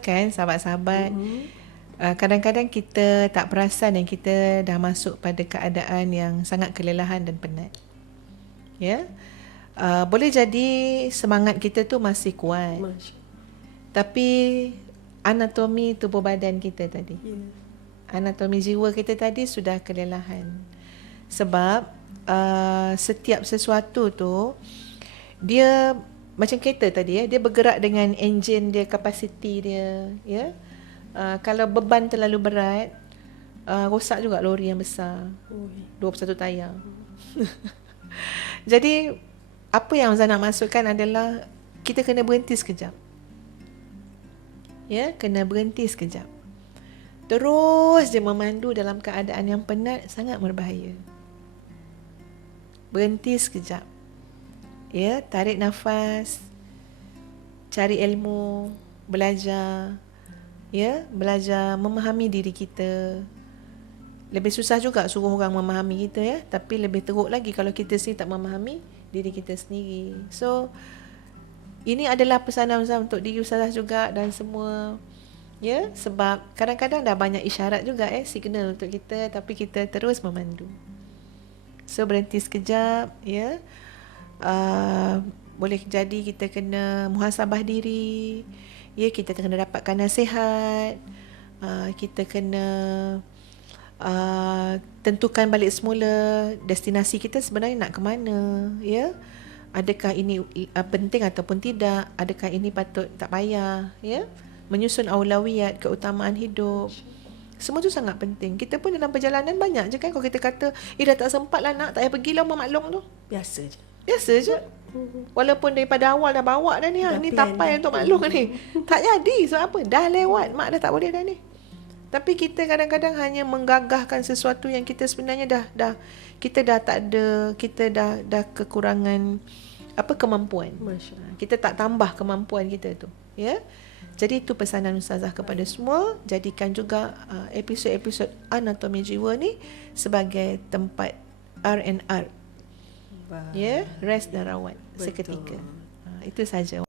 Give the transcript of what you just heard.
kan, sahabat-sahabat, kadang-kadang kita tak perasan yang kita dah masuk pada keadaan yang sangat kelelahan dan penat. Ya. Boleh jadi semangat kita tu masih kuat. Tapi anatomi tubuh badan kita tadi, anatomi jiwa kita tadi sudah kelelahan. Sebab setiap sesuatu tu dia macam kereta tadi dia bergerak dengan enjin dia, kapasiti dia, ya. Kalau beban terlalu berat, rosak juga lori yang besar, 21 tayar. Jadi apa yang Ustaz nak masukkan adalah kita kena berhenti sekejap. Ya, kena berhenti sekejap. Terus dia memandu dalam keadaan yang penat sangat berbahaya. Berhenti sekejap. Ya, tarik nafas, cari ilmu, belajar. Ya, belajar memahami diri kita. Lebih susah juga suruh orang memahami kita, ya, tapi lebih teruk lagi kalau kita sendiri tak memahami diri kita sendiri. So ini adalah pesanan Ustaz untuk diri Ustazah juga dan semua, ya, sebab kadang-kadang dah banyak isyarat juga signal untuk kita, tapi kita terus memandu. So berhenti sekejap, ya. Boleh jadi kita kena muhasabah diri, ya, kita kena dapatkan nasihat, kita kena tentukan balik semula destinasi kita sebenarnya nak ke mana, ya. Adakah ini penting ataupun tidak, adakah ini patut tak payah, ya. Menyusun aulawiyat, keutamaan hidup, semua tu sangat penting. Kita pun dalam perjalanan banyak je kan, kalau kita kata dah tak sempat lah nak, tak payah pergilah Rumah Maklum tu, biasa je. Walaupun daripada awal dah bawa dah ni, ni tapai untuk maklum ni, tak jadi. Sebab apa? Dah lewat, mak dah tak boleh dah ni. Tapi kita kadang-kadang hanya menggagahkan sesuatu yang kita sebenarnya dah kita dah tak ada, kita dah kekurangan kemampuan. Kita tak tambah kemampuan kita tu, ya. Jadi itu pesanan Ustazah kepada semua. Jadikan juga episod-episod Anatomi Jiwa ni sebagai tempat R&R, ya, rest dan rawat seketika. Itu saja.